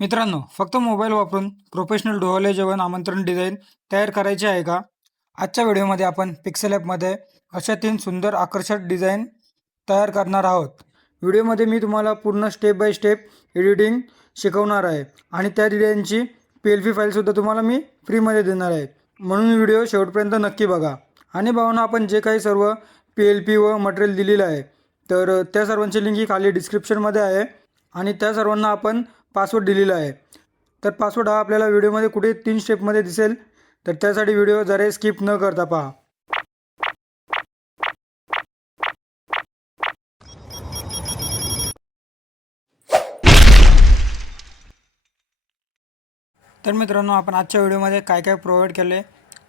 मित्रांनो, फक्त मोबाईल वापरून प्रोफेशनल डोहाळे जेवण आमंत्रण डिझाईन तयार करायचे आहे का? आजच्या व्हिडिओमध्ये आपण पिक्सेल ॲपमध्ये अशा 3 सुंदर आकर्षक डिझाईन तयार करणार आहोत. व्हिडिओमध्ये मी तुम्हाला पूर्ण स्टेप बाय स्टेप एडिटिंग शिकवणार आहे आणि त्या डिझाईनची PLP फाईलसुद्धा तुम्हाला मी फ्रीमध्ये देणार आहे. म्हणून व्हिडिओ शेवटपर्यंत नक्की बघा. आणि भावना आपण जे काही सर्व PLP व मटेरियल दिलेलं आहे, तर त्या सर्वांची लिंक ही खाली डिस्क्रिप्शनमध्ये आहे आणि त्या सर्वांना आपण पासवर्ड दिलेला आहे. तर पासवर्ड हा आपल्याला व्हिडिओमध्ये कुठे 3 स्टेपमध्ये दिसेल, तर त्यासाठी व्हिडिओ जरा स्किप न करता पहा. तर मित्रांनो, आपण आजच्या व्हिडिओमध्ये काय काय प्रोव्हाइड केले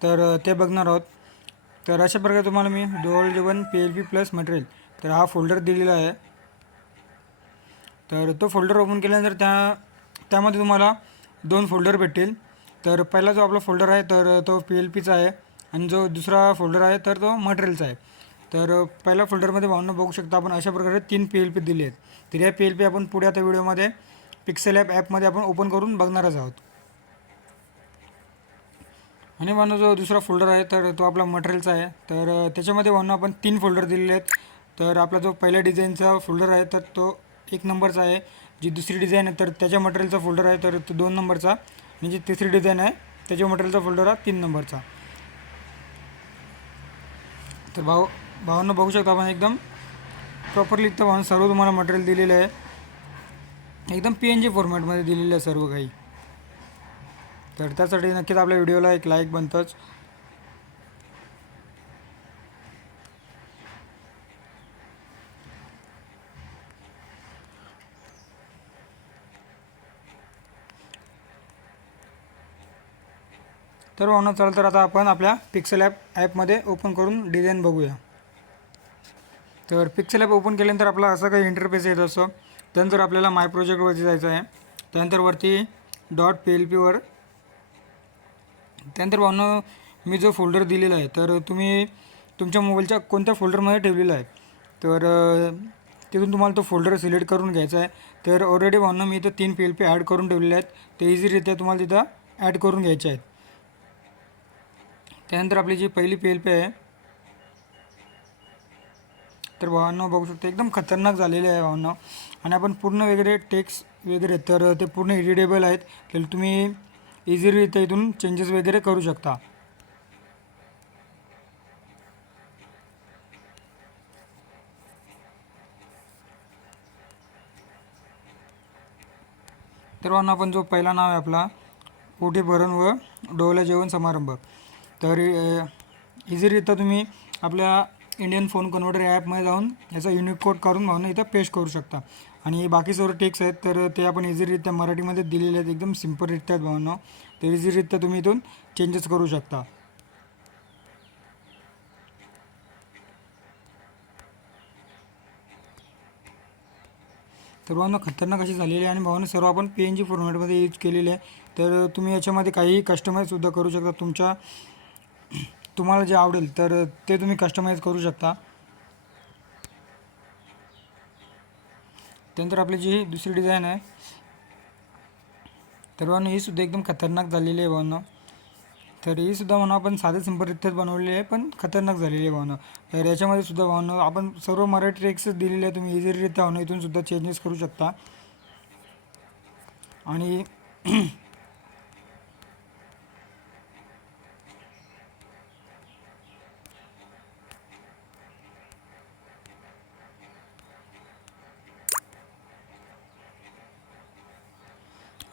तर ते बघणार आहोत. तर अशा प्रकारे तुम्हाला मी डोहाळे जेवण PLP प्लस मटेरियल तर हा फोल्डर दिलेला आहे. तर तो फोल्डर ओपन केल्यानंतर त्यामध्ये तुम्हाला 2 फोल्डर भेटतील. तर पहिला जो आपला फोल्डर आहे तर तो PLPचा आहे आणि जो दुसरा फोल्डर आहे तर तो मटेरियलचा आहे. तर पहिल्या फोल्डरमध्ये भावना बघू शकता आपण अशा प्रकारे 3 PLP दिले आहेत. तर या PLP आपण पुढे आता व्हिडिओमध्ये पिक्सेल ॲपमध्ये आपण ओपन करून बघणारच आहोत. आणि भावना जो दुसरा फोल्डर आहे तर तो आपला मटेरियलचा आहे. तर त्याच्यामध्ये भावना आपण 3 फोल्डर दिलेले आहेत. तर आपला जो पहिल्या डिझाईनचा फोल्डर आहे तर तो 1 नंबरचा आहे. जी दुसरी डिझाईन आहे तर त्याच्या मटेरियलचा फोल्डर आहे तर तो 2 नंबरचा. आणि जी तिसरी डिझाईन आहे त्याच्या मटेरियलचा फोल्डर हा 3 नंबरचा. तर भावांना बघू शकता आपण एकदम प्रॉपरली तर भावना सर्व तुम्हाला मटेरियल दिलेलं आहे. एकदम PNG फॉर्मॅटमध्ये दिलेलं आहे सर्व काही. तर त्यासाठी नक्कीच आपल्या व्हिडिओला एक लाईक बनतंच. तर भावना चला तर आता आपण आपल्या पिक्सेल ॲपमध्ये ओपन करून डिझाईन बघूया. तर पिक्सेल ॲप ओपन केल्यानंतर आपला असा काही इंटरफेस येत असतो. त्यानंतर आपल्याला माय प्रोजेक्टवरती जायचं आहे. त्यानंतर वरती .plpवर त्यानंतर भावना मी जो फोल्डर दिलेला आहे तर तुम्ही तुमच्या मोबाईलच्या कोणत्या फोल्डरमध्ये ठेवलेला आहे तर तिथून तुम्हाला तो फोल्डर सिलेक्ट करून घ्यायचा आहे. तर ऑलरेडी भावना मी इथं 3 PLP ॲड करून ठेवलेले आहेत. ते इझीरित्या तुम्हाला तिथं ॲड करून घ्यायचे आहेत. त्यानंतर आपली जी पहिली PLP आहे तर भावांनो बघू शकतो एकदम खतरनाक झालेले आहे भावांनो. आणि आपण पूर्ण वगैरे टेक्स्ट वगैरे तर ते पूर्ण एडिटेबल आहेत. तर तुम्ही इझिलीरित्या इथून चेंजेस वगैरे करू शकता. तर भावांनो आपण जो पहिला नाव आहे आपला पोटी भरण व डोहाळे जेवण समारंभ. तर इझिलित्या तुम्ही आपल्या इंडियन फोन कन्व्हर्टर ॲपमध्ये जाऊन याचा युनिक कोड काढून भावना इथं पेस्ट करू शकता. आणि बाकी सर्व टेक्स्ट आहेत तर ते आपण इझिलित्या मराठीमध्ये दिलेले आहेत. एकदम सिम्पलरित्या आहेत भावना. तर इझिलित्या तुम्ही इथून चेंजेस करू शकता. तर भावना खतरनाक अशी झालेली आहे आणि भावना सर्व आपण PNG फॉर्मॅटमध्ये यूज केलेले आहे. तर तुम्ही याच्यामध्ये काहीही कस्टमाइजसुद्धा करू शकता. तुम्हाला जे आवडेल तर ते तुम्ही कस्टमाइज करू शकता. त्यानंतर आपली जी दुसरी डिझाईन आहे तर भावना ही सुद्धा एकदम खतरनाक झालेली आहे भावना. तर ही सुद्धा म्हणून आपण साधे सिंपलरित्याच बनवलेली आहे पण खतरनाक झालेली आहे भावना. तर याच्यामध्ये सुद्धा भावना आपण सर्व मराठी टेक्स्टच दिलेले आहे. तुम्ही इझिलिरित्या भावना इथून सुद्धा चेंजेस करू शकता. आणि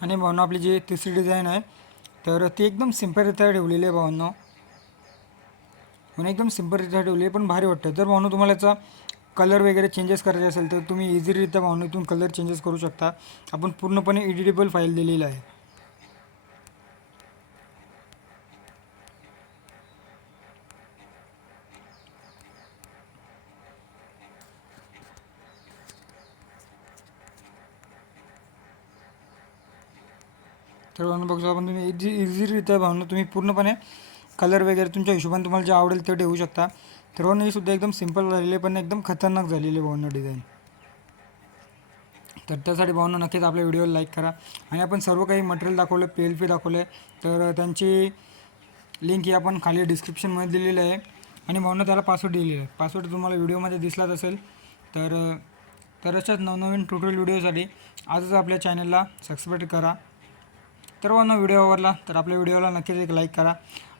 आणि भावना आपली जी तिसरी डिझाईन आहे तर ती एकदम सिम्पलरित्या ठेवलेली आहे भावना. म्हणून एकदम सिम्पलरित्या ठेवली आहे पण भारी वाटतं. जर भावना तुम्हाला याचा कलर वगैरे चेंजेस करायचे असेल तर तुम्ही इझिलिरित्या भावना इथून कलर चेंजेस करू शकता. आपण पूर्णपणे एडिटेबल फाईल दिलेली आहे. तर भावना बघू आपण तुम्ही इझिलिरित्या भावना तुम्ही पूर्णपणे कलर वगैरे तुमच्या हिशोबाने तुम्हाला जे आवडेल ते ठेवू शकता. तर भावना ही सुद्धा एकदम सिम्पल झालेली आहे पण एकदम खतरनाक झालेली आहे भावना डिझाईन. तर त्यासाठी भावना नक्कीच आपल्या व्हिडिओला लाईक करा. आणि आपण सर्व काही मटेरियल दाखवलं, PLP दाखवलं आहे, तर त्यांची लिंक ही आपण खाली डिस्क्रिप्शनमध्ये दिलेली आहे. आणि भावना त्याला पासवर्ड दिलेला आहे. पासवर्ड तुम्हाला व्हिडिओमध्ये दिसलाच असेल. तर अशाच नवनवीन ट्युटोरियल व्हिडिओसाठी आजच आपल्या चॅनलला सबस्क्राईब करा. तर भावना व्हिडिओ आवडला तर आपल्या व्हिडिओला नक्कीच एक लाईक करा.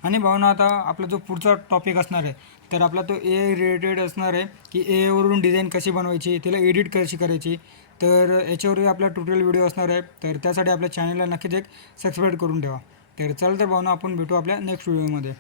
आणि भावना आता आपला जो पुढचा टॉपिक असणार आहे, तर आपला तो AI रिलेटेड असणार आहे की AIवरून डिझाईन कशी बनवायची, तिला एडिट कशी करायची. तर याच्यावरही आपला ट्युटोरियल व्हिडिओ असणार आहे. तर त्यासाठी आपल्या चॅनलला नक्कीच एक सबस्क्राईब करून ठेवा. तर चल तर भावना आपण भेटू आपल्या नेक्स्ट व्हिडिओमध्ये.